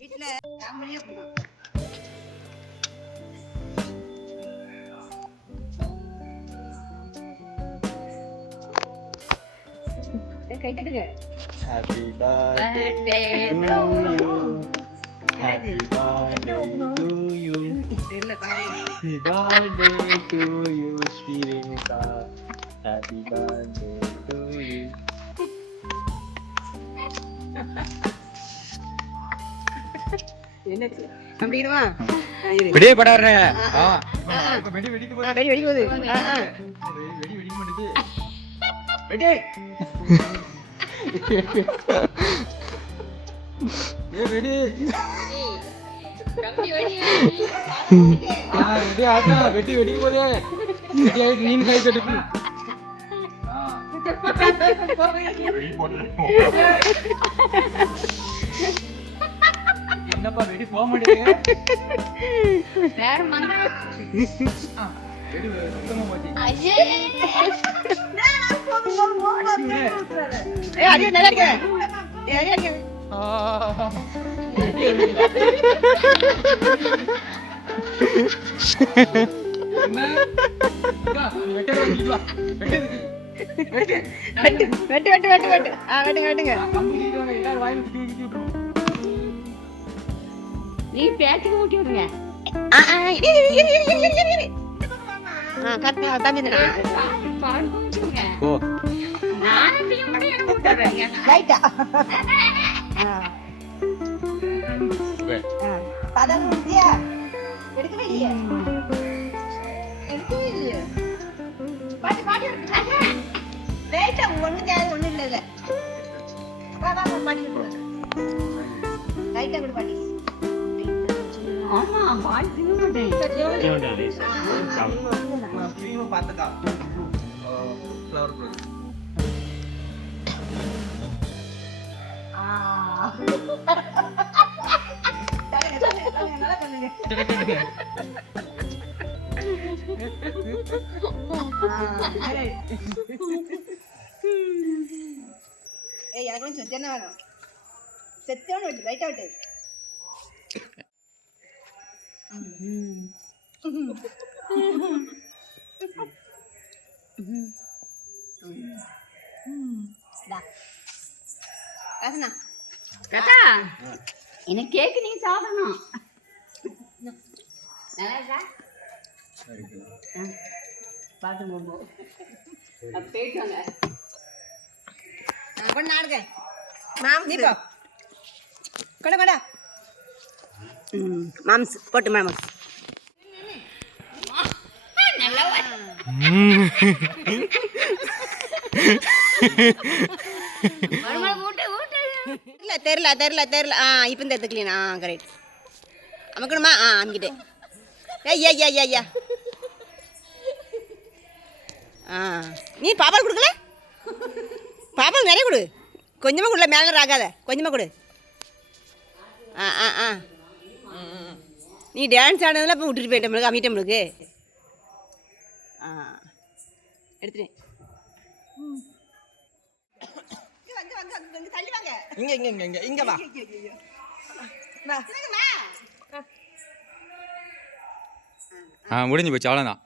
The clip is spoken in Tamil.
Happy birthday to you. Happy birthday to you. Happy birthday to you, Shrinika. Happy birthday to you. வெடியே படாரு. வெடி வெடிக்கு போது. வெடி வெடி போகுது. வெடி வெடிக்க மாட்டேது. வெடி. வெடி. வெடி ஆட்டா வெடி வெடிக்கு போதே. வெடி ஆயிட்டு நீன் கை தட்டுக்கு. என்னப்பா வெடி போக மாட்டேங்குது. வேற மண்ணா. வெடி சுத்தமா போச்சு. ஐயே. அது நல்லா இருக்கு. நல்லா இருக்கு. நீ பேச்சுக்கு ஊட்டி விடுங்க. ஓ ஆமா பால் திங்க மாட்டேன். பாத்துக்கா ஃப்ளவர் ப்ரோ எனக்கு செத்தன வேணும். செத்தோன்னு விட்டு லைட்டா விட்டு. கதா எனக்கு கேக்கு நீ சாப்பிடணும். நல்லா இருக்கா? பாட்டு போகும் போயிட்டு வாங்க. கொண்டு நாடுங்க நீப்பா கொண்டா கொண்டா. மாம்ஸ் போட்டு மாம்ஸ் நல்லா இல்ல தெரியல தெரியல தெரியல. இப்போ இந்த எடுத்துக்கலீனா கரெக்ட். அமுக்கணுமா? அமுக்கிட்டேன். ஐயா ஐயா ஐயா ஐயா. நீ பாப்பால் கொடுக்கல? பாப்பால் நிறைய கொடு. கொஞ்சமாக கொடுல, மேலே ராகாத. கொஞ்சமாக கொடு. நீ டான்ஸ் ஆனதில் இப்போ விட்டுட்டு போயிட்ட நம்மளுக்கு அமிட்ட நம்மளுக்கு. எடுத்துட்டேன். தள்ளி வாங்க. இங்க இங்க இங்க இங்க இங்க வா. முடிஞ்சு போச்சு, அவ்வளோதான்.